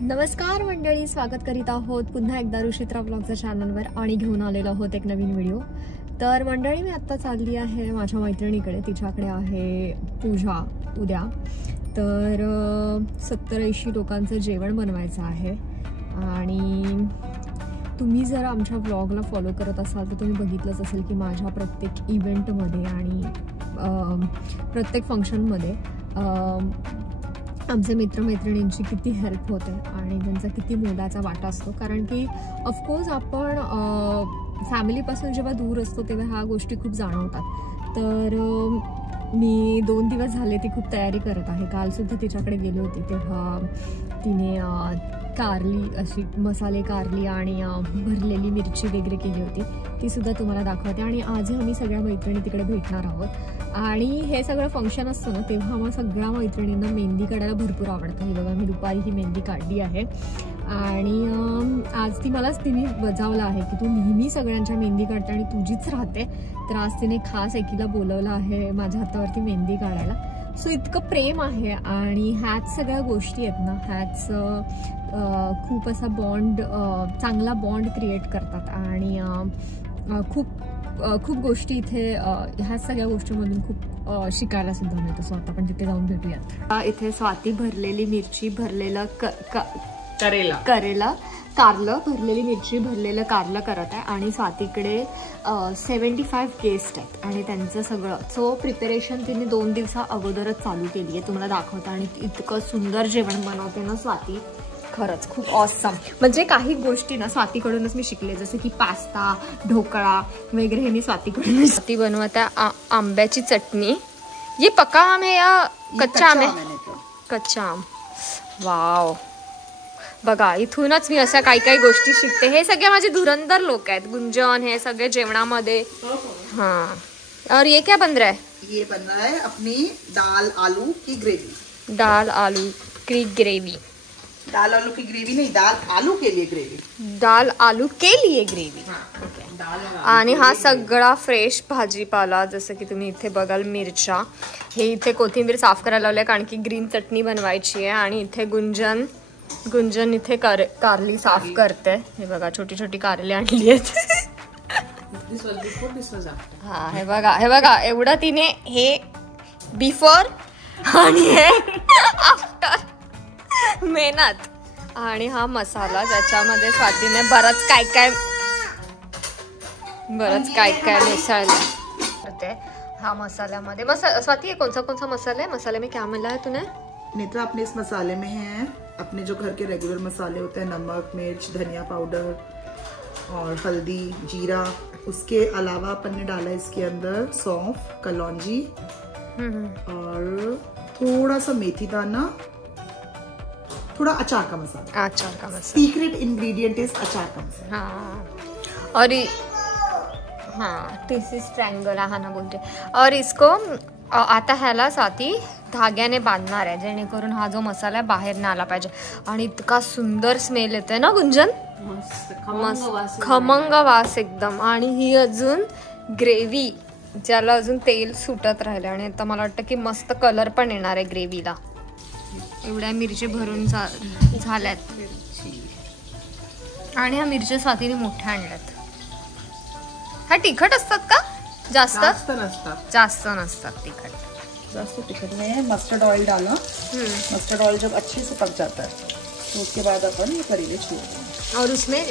नमस्कार मंडळी, स्वागत करीत आहोत पुन्हा एकदा ऋषित्रा ब्लॉगच्या चॅनलवर आणि घेऊन आलेलो आहोत एक नवीन व्हिडिओ। तर मंडळी, मी आत्ता चालली आहे माझ्या मैत्रिणीकडे। तिच्याकडे आहे पूजा उद्या। तर 70-80 लोकांचं जेवण बनवायचं आहे आणि तुम्ही जर आमच्या ब्लॉगला फॉलो करत असाल तर तुम्ही बघितलंच असेल की माझ्या प्रत्येक इव्हेंटमध्ये आणि प्रत्येक फंक्शनमध्ये आमचे मित्रमैत्रिणींची किती हेल्प होते आणि त्यांचा किती मोलाचा वाटा असतो। कारण की ऑफकोर्स आपण फॅमिलीपासून जेव्हा दूर असतो तेव्हा ह्या गोष्टी खूप जाणवतात। तर मी 2 दिवस झाले ती खूप तयारी करत आहे। कालसुद्धा तिच्याकडे गेले होते तेव्हा तिने कारली, अशी मसाले कारली आणि भरलेली मिरची वगैरे केली होती, ती सुद्धा तुम्हाला दाखवते। आणि आजही आम्ही सगळ्या मैत्रिणी तिकडे भेटणार आहोत आणि हे सगळं फंक्शन असतं ना तेव्हा मग सगळ्या मैत्रिणींना मेहंदी काढायला भरपूर आवडतं। हे बघा, मी दुपारी ही मेहंदी काढली आहे आणि आज तिने बजावलं आहे की तू नेहमी सगळ्यांच्या मेहंदी काढते आणि तुझीच राहते। तर आज तिने खास एकीला बोलवलं आहे माझ्या हातावरती मेहंदी काढायला। सो इतकं प्रेम आहे आणि ह्याच सगळ्या गोष्टी आहेत ना, ह्याच खूप असा बॉन्ड, चांगला बॉन्ड क्रिएट करतात आणि खूप गोष्टी इथे ह्या सगळ्या गोष्टींमधून खूप शिकायला सुद्धा मिळतं। सो आता आपण तिथे जाऊन भेटूयात। इथे स्वाती भरलेली मिरची, भरलेलं कारलं, भरलेली मिरची भरलेलं कारलं करत आहे आणि स्वातीकडे 75 गेस्ट आहेत आणि त्यांचं सगळं प्रिपरेशन तिने 2 दिवसा अगोदरच चालू केली आहे। तुम्हाला दाखवतं आणि इतकं सुंदर जेवण बनवते ना स्वाती, खरंच खूप ऑसम। म्हणजे काही गोष्टी ना स्वातीकडूनच मी शिकले, जसं की पास्ता, ढोकळा वगैरे हे मी स्वातीकडून। स्वाती बनवत आहे आंब्याची चटणी। ये पक्का आम है या कच्चा आम है? कच्चा आम। वाव, बघा इथूनच मी अशा काही गोष्टी शिकते। हे सगळे माझे धुरंधर लोक आहेत, गुंजन, हे सगळे जेवणामध्ये। हाँ, और ये क्या बन रहा है? ये बन रहा है अपनी दाल आलू की ग्रेवी। दाल आलू की ग्रेवी। दाल आलू की ग्रेवी नहीं, दाल आलू के लिए ग्रेवी। दाल आलू के लिए ग्रेवी। ओके। आणि हा सगळा फ्रेश भाजीपाला, जसं की तुम्ही इथे बघाल मिरच्या, हे इथे कोथिंबीर साफ करायला लावले कारण की ग्रीन चटणी बनवायची आहे। आणि इथे गुंजन इथे कारली साफ करते। हे बघा, छोटी छोटी कारली आणली आहेत। हा, हे बघा एवढं तिने, हे बिफोर आणि हे आफ्टर मेहनत। आणि हा मसाला ज्याच्यामध्ये स्वातीने बरंच काय मिसळलं करते। हा मसाल्यामध्ये स्वाती कौन सा मसाला है? मसाले में क्या मिला है तूने? नेत्रा, अपने इस मसाले में है अपने जो घर के रेगुलर मसाले होते हैं, नमक, मिर्च, धनिया पाउडर और हल्दी, जीरा। उसके अलावा अपन ने डाला इसके अंदर सौंफ, कलौंजी और थोड़ा सा मेथी दाना, थोड़ा अचार का मसाला। सीक्रेट इंग्रेडिएंट इज अचार का मसाला। हाँ, और दिस इज ट्रायंगल, हा ना बोलते। और इसको आता ह्याला स्वाती धाग्याने बांधणार आहे जेणेकरून हा जो मसाला आहे बाहेर नाही आला पाहिजे। आणि इतका सुंदर स्मेल येतोय ना गुंजन, मस्त खमंग वास एकदम। आणि ही अजून ग्रेव्ही, ज्याला अजून तेल सुटत राहिले आणि आता मला वाटतं की मस्त कलर पण येणार आहे ग्रेव्हीला। एवढ्या मिरची भरून झाल्यात आणि ह्या मिरच्या स्वातीने मोठ्या आणल्यात। हा तिखट असतात का? जास्त नसतात तिखट। जास्त तिखट नहीं है। मस्टर्ड ऑयल डाला। मस्टर्ड ऑयल जब अच्छे से पक जाता है तो उसके बाद अपन ये करेले छोड़ देंगे। और उसमें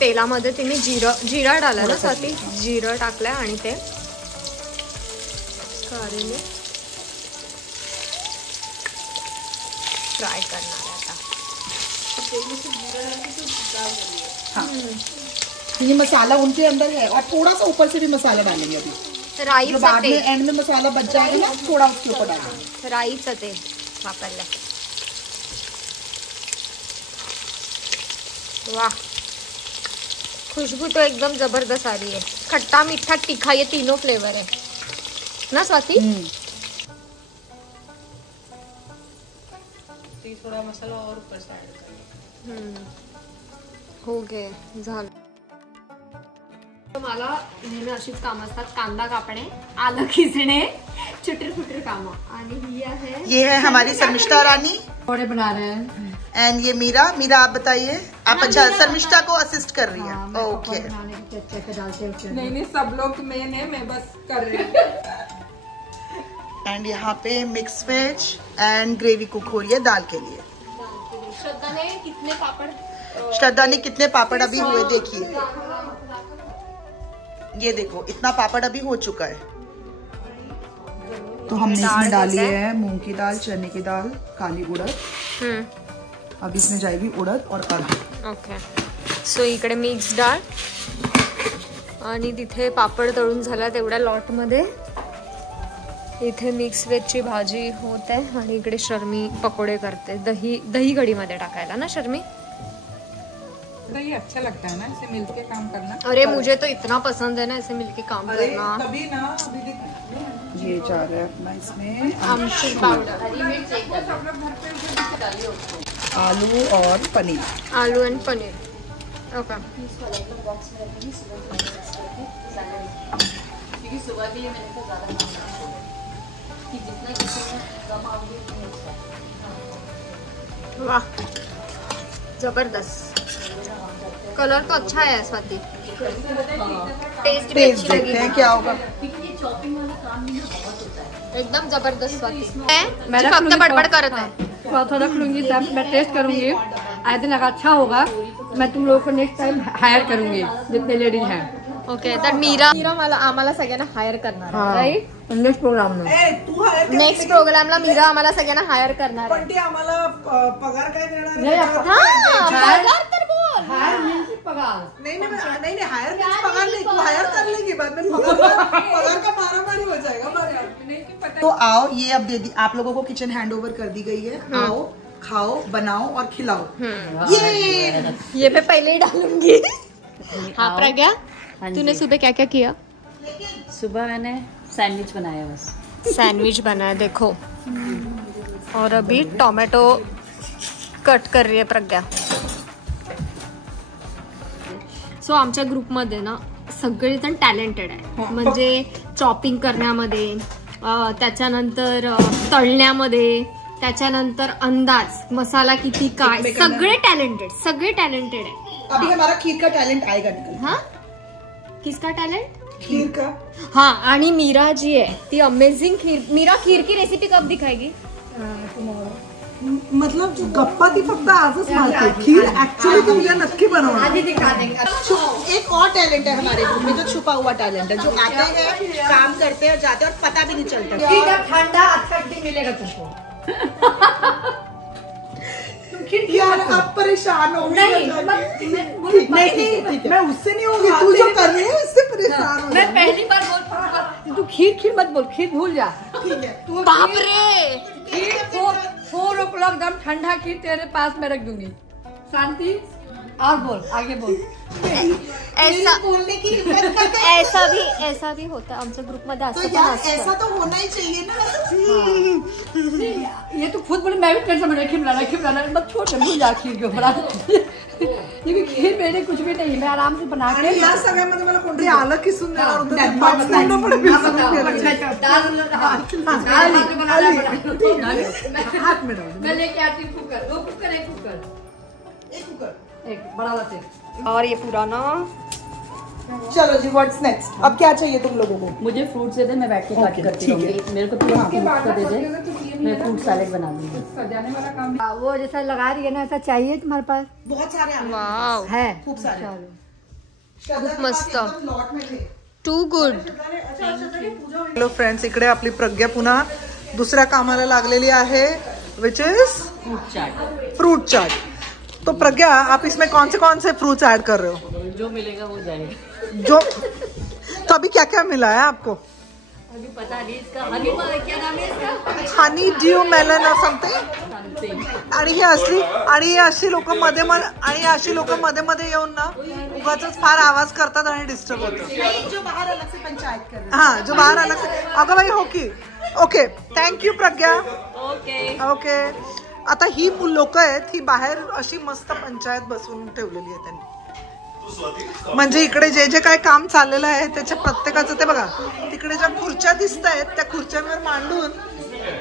तेलामध्ये तिने जीरा डाला ना स्वाती, जीरा टाकलंय आणि ते करेले फ्राय करणार आहे आता। हाँ, ये मसाला उनके अंदर है और थोड़ा सा ऊपर से भी मसाला डालेंगे अभी। राई जो बाद में एंड में मसाला बच जाएगा ना, थोड़ा उसके ऊपर डालेंगे। राईचं ते वापरलं। वाह, खुशबू तो एकदम जबरदस्त आ रही है। खट्टा, मीठा, तीखा, ये तीनों फ्लेवर है ना स्वाती? थोड़ा मसाला और ऊपर से ऐड कर। हो गए, झालं। मला नेहमी अशीच कामं असतात, कांदा कापणे, आलं खिसणे, चुटर फुटर कामं। आणि ही आहे, ये है हमारी शर्मिष्ठा रानी। पकौड़े बना रहे हैं। एंड ये मीरा आप बताइए। आप अच्छा शर्मिष्ठा को असिस्ट कर रही है। ओके नहीं सब लोग मैं बस कर रही हूँ। एंड यहाँ पे mix veg and gravy cook हो रही है दाल के लिए। श्रद्धा ने कितने पापड़ अभी हुए देखिए, ये देखो इतना पापड़ अभी हो चुका है। तो हमने इसमें डाली है मूंग की दाल, चने की दाल, काली उड़द। अब इसमें जाएगी उड़द और अरहर। ओके सो इकडे मिक्स डाळ आणि तिथे पापड तळून झाला तेवढ्या लॉट मध्ये। इथे मिक्स वेजची भाजी होत आहे आणि इकडे शर्मी पकोडे करते दही कढी मध्ये टाकायला ना शर्मी। दही अच्छा लगता है ना ऐसे मिलके काम करना। अरे मुझे तो इतना पसंद है ना ऐसे मिलके काम करना। कभी ना अभी ये जा रहा है अपना इसमें आमचूर पाउडर, आलू और पनीर। आलू एंड पनीर। ओके क्योंकि सुबह के लिए मैंने तो ज्यादा काम कि जितना किसी में कम आओगे उतनी अच्छा। वाह जबरदस्त, कलर तो अच्छा है स्वाति, टेस्ट भी अच्छी लगी है। क्या होगा चॉपिंग वाला काम भी ना बहुत होता है, एकदम जबरदस्त स्वाति। मैं फक्त बड़बड़ करत है। थोड़ा लूंगी सब, मैं टेस्ट करूंगी। आई थिंक अगर अच्छा होगा मैं तुम लोगों को नेक्स्ट टाइम हायर करूंगी जितने लेडीज हैं। ओके तर मीरा मला आम्हाला सगळ्यांना हायर करणार आहे, राईट? नेक्स्ट प्रोग्राम नेक्स्ट प्रोग्रामला मीरा आम्हाला सगळ्यांना हायर करणार आहे। पण ती आम्हाला पगार काय देणार आहे? हां पगार तर बोल। हायर मीन्स पगार नहीं हायर मीन्स पगार नहीं, तू हायर कर लेगी बाद में पगार का मारामारी हो जाएगा। तो आओ ये अब दे दी आप लोगों को, किचन हैंडओवर कर दी गई है। आओ खाओ बनाओ और खिलाओ। ये मैं पहले ही डालूंगी। हाँ प्रज्ञा तूने सुबह क्या क्या किया? सुबह मैंने सैंडविच बनाया, बस सैंडविच बनाया देखो। और अभी टोमेटो कट कर रही है प्रज्ञा। सो आमच्या ग्रुपमध्ये ना सगळेजण टॅलेंटेड आहे, म्हणजे चॉपिंग करण्यामध्ये, त्याच्यानंतर तळण्यामध्ये, त्याच्यानंतर अंदाज मसाला किती काय, सगळे टॅलेंटेड आहे। अभी हमारा खीर का टैलेंट आएगा निकल। हाँ किसका टैलेंट? खीर का। हाँ आणि मीरा जी आहे ती अमेझिंग खीर। मीरा खीर की रेसिपी कब दिखाएगी? मतलब गप्पा ती फक्त आजच मारते, खीर ऍक्च्युअली ती उद्या नक्की बनवणार। आधी दिखा देंगे। एक और टैलेंट है हमारे ग्रुप में जो छुपा हुआ टैलेंट है, जो आते हैं काम करते हैं जाते हैं और पता भी नहीं चलता। ठंडा अच्छा मिलेगा तुमको। यार आप परेशान हो। नहीं मैं उससे नहीं होगी, तू जो कर रही है उससे परेशान हो। मैं पहली बार बोल तू खीर मत बोल, खीर भूल जा। ठीक है तू बाप रे खीर 4 o'clock दम ठंडा खीर तेरे पास में रख दूंगी। शांति और बोल, आगे बोल। ऐसा बोलने की ऐसा भी होता है आमच्या ग्रुप मध्ये। तो यार ऐसा तो होना ही चाहिए ना। ये तो खुद बोले, मैं भी टेंशन में खीर बनाना मत छोड़, भूल जा खीर के ऊपर। क्योंकि खीर मेरे कुछ भी नहीं, मैं आराम से बना के। या सगळ्यामध्ये मला कोणतरी आलं की सुन देणार होतं, मैं लेके आती हूँ कुकर, 2 कुकर 1 कुकर, एक बड़ा वाला सेट। और ये पूरा ना चलो जी व्हाट्स नेक्स्ट, अब क्या चाहिए तुम लोगों को? मुझे फ्रूट्स दे दे, मैं बैठ के काट करती रहूंगी। मेरे को पूरा फ्रूट का दे दे, मैं फ्रूट सैलेड बना दूंगी। सजाने वाला काम वो जैसा लगा रही है ना, ऐसा चाहिए तुम्हारे पास? बहुत सारे वाव है खूप सारे। खूप मस्त, लॉट में थे। To good. हॅलो फ्रेंड्स, इकडे आपली प्रज्ञा पुन्हा दुसऱ्या कामाला लागलेली आहे, विच इज फ्रूट चाट। तो प्रज्ञा आप इसमें कौन से फ्रूट्स ऐड कर रहे हो? जो मिलेगा वो जाएगा। जो तो अभी क्या क्या मिला है आपको? अभी पता नहीं इसका क्या नाम है इसका, हनी ड्यू मेलन और समथिंग। आणि ही अशी लोक मध्ये येऊन ना उगाचच फार आवाज करतात आणि डिस्टर्ब होतं। जो बाहर अलग से पंचायत कर रहे हैं। हाँ जो बाहर अलग से। अगं बाई हो की ओके, थँक्यू प्रज्ञा। ओके आता ही लोक आहेत, ही बाहेर अशी मस्त पंचायत बसवून ठेवलेली आहे त्यांनी, म्हणजे इकडे जे जे काय काम चाललेलं आहे त्याच्या प्रत्येकाचं ते बघा, तिकडे ज्या खुर्च्या दिसत आहेत त्या खुर्च्यांवर मांडून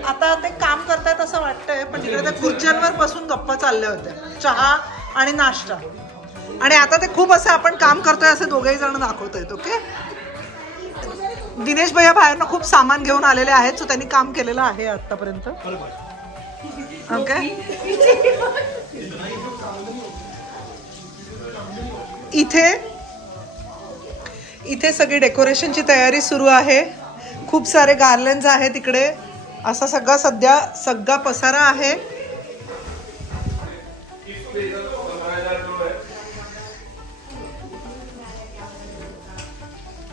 आता ते काम करतायत असं वाटतंय, पण तिकडे ते खुर्च्यांवर बसून गप्पा चालल्या होत्या, चहा आणि नाश्ता. आणि आता ते खूप असं आपण काम करतोय असे दोघेही जण दाखवतायत. ओके, दिनेश भैया बाहेरनं खूप सामान घेऊन आलेले आहेत, सो त्यांनी काम केलेलं आहे आतापर्यंत. ओके, इथे सगळी डेकोरेशनची तयारी सुरू आहे. खूप सारे गार्लंड्स आहेत इकडे. असा सगळा पसारा आहे.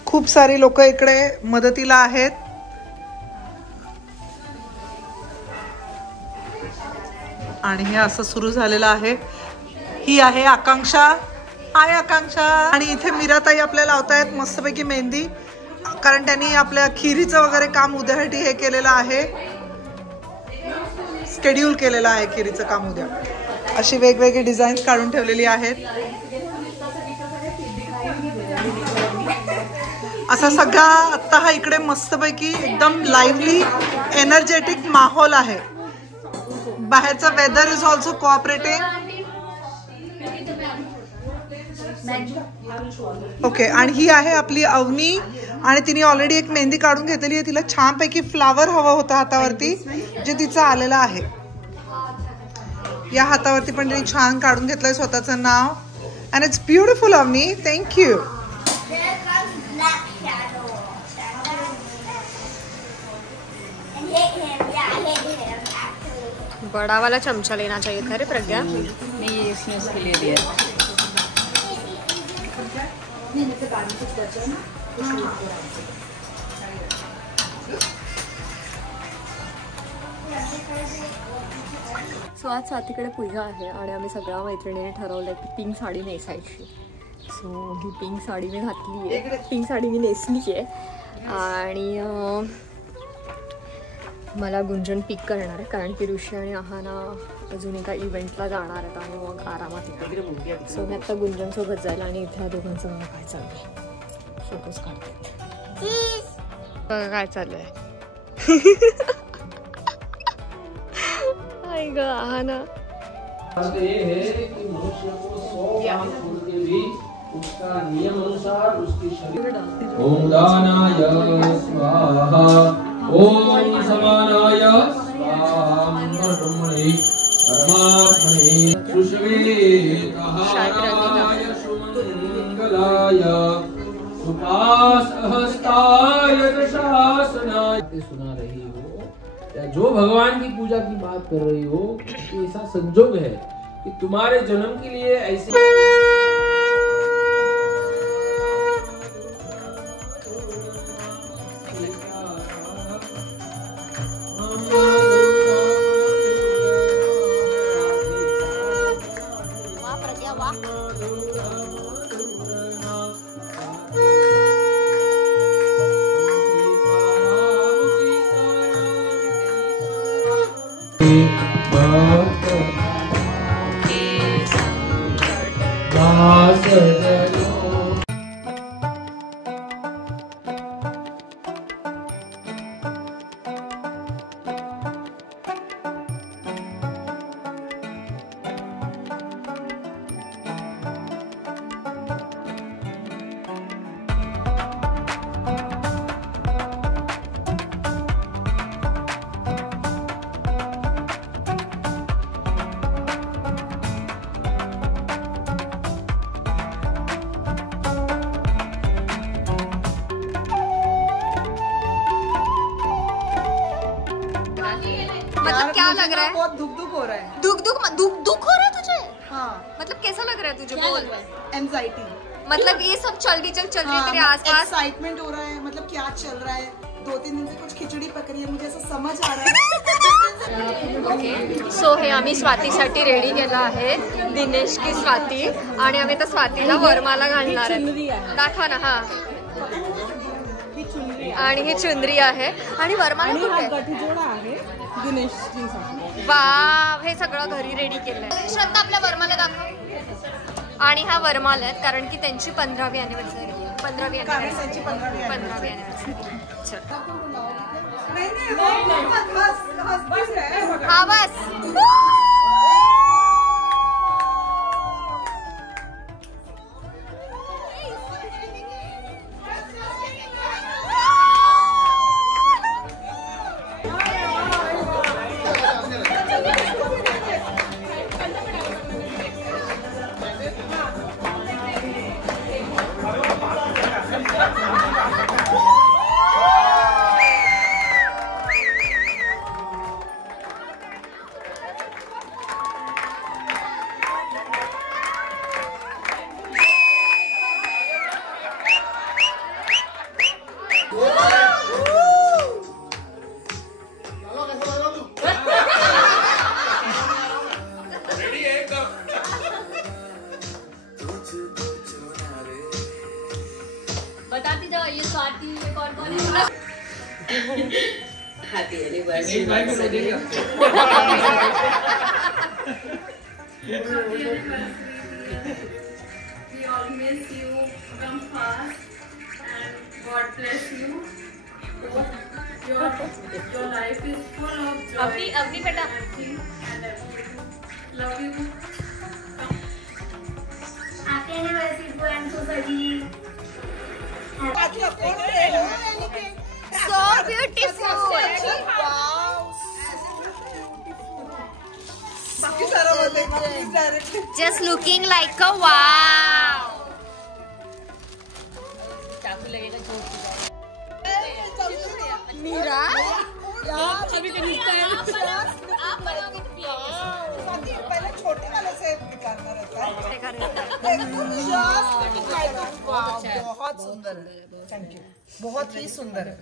खूप सारी लोक इकडे मदतीला आहेत. आणि हे असं सुरू झालेलं आहे. ही आहे आकांक्षा. हाय आकांक्षा. आणि इथे मीराताई आपल्याला लावतायत मस्तपैकी मेहंदी, कारण त्यांनी आपल्या खिरीचं वगैरे काम उद्यासाठी हे केलेलं आहे, शेड्यूल केलेलं आहे खिरीचं काम उद्या. अशी वेगवेगळी डिझाईन्स काढून ठेवलेली आहेत. असा सगळा आत्ता हा इकडे मस्तपैकी एकदम लाईव्हली एनर्जेटिक माहोल आहे. बाहेरचा weather is also cooperating. Okay, आणि ही आहे आपली अवनी, आणि तिने ऑलरेडी एक मेहंदी काढून घेतलेली आहे. तिला छानपैकी फ्लावर हवा होता हातावरती, जे तिचं आलेलं आहे. या हातावरती पण तिने छान काढून घेतलंय स्वतःचं नाव. And it's beautiful Avani, thank you. बड़ा वाला चमचा लेना चाहिए था रे प्रज्ञा. नहीं, ये इसने उसके लिए दिया. सो आज स्वातीकडे पूजा आहे आणि आम्ही सगळ्या मैत्रिणीने ठरवलं की पिंक साडी नेसायची. सो ही पिंक साडी मी घातली आहे, पिंक साडी मी नेसली आहे. आणि मला गुंजन पिक करणार आहे, कारण की ऋषी आणि आहाना अजून एका इव्हेंटला जाणार आहेत आणि मग आरामात येणार. सो मी आता गुंजनसोबत जायला, आणि इथे दोघांचं काय चाललंय, फोटोज काढतात. बघा काय चाललंय. आई ग आहाना. ये है कि मनुष्य को 100 काम करके भी उसका नियम अनुसार उसकी शरीर. ओम दानाय स्वाहा, ओम समानाय स्वाहा, ब्रह्मणे परमात्मने सुश्वेतहाराय सुमंगलाय सुपासहस्ताय दशासनाय. सुना रही हो या जो भगवान की पूजा की बात कर रही हो, कि ऐसा संजोग है कि तुम्हारे जन्म के लिए ऐसे मतलब क्या लग रहा है? बहुत दुख हो रहा है. दुख हो रहा है तुझे? हाँ, मतलब कैसा लग रहा है तुझे? बोल. एंजाइटी. मतलब ये सब चल रही है तेरे आसपास. एक्साइटमेंट हो रहा है, मतलब क्या चल रहा है. 2-3 दिन से कुछ खिचडी पक रही है, मुझे असं समज आ रहा है. ओके, सो हे आम्ही स्वातीसाठी रेडी केलं आहे. दिनेश की स्वाती, आणि आम्ही तर स्वातीला वरमाला घालणार आहे. दाखवा ना. हा, आणि ही चुंदरी आहे, आणि वरमाला कुठे आहे? वाव, हे सगळं घरी रेडी केलंय. श्रद्धा आपल्या वरमाला दाखव. आणि हा वरमाला आहेत, कारण की त्यांची 15वी अॅनिव्हर्सरी आहे. 15वी अॅनिव्हर्सरी. हाँ बस बताती जाओ ये स्वाति ये कौन कौन है। हैप्पी एनिवर्सरी भाई को देंगे We all miss you. Come fast and God bless you. Your life is full of joy, Avani बेटा happy and everything. Love you. Happy anniversary to Anshul. so beautiful just looking like a wow Meera पहले छोटे वाले से निकालना रहता है। बहुत सुंदर है, थैंक यू, बहुत ही सुंदर है।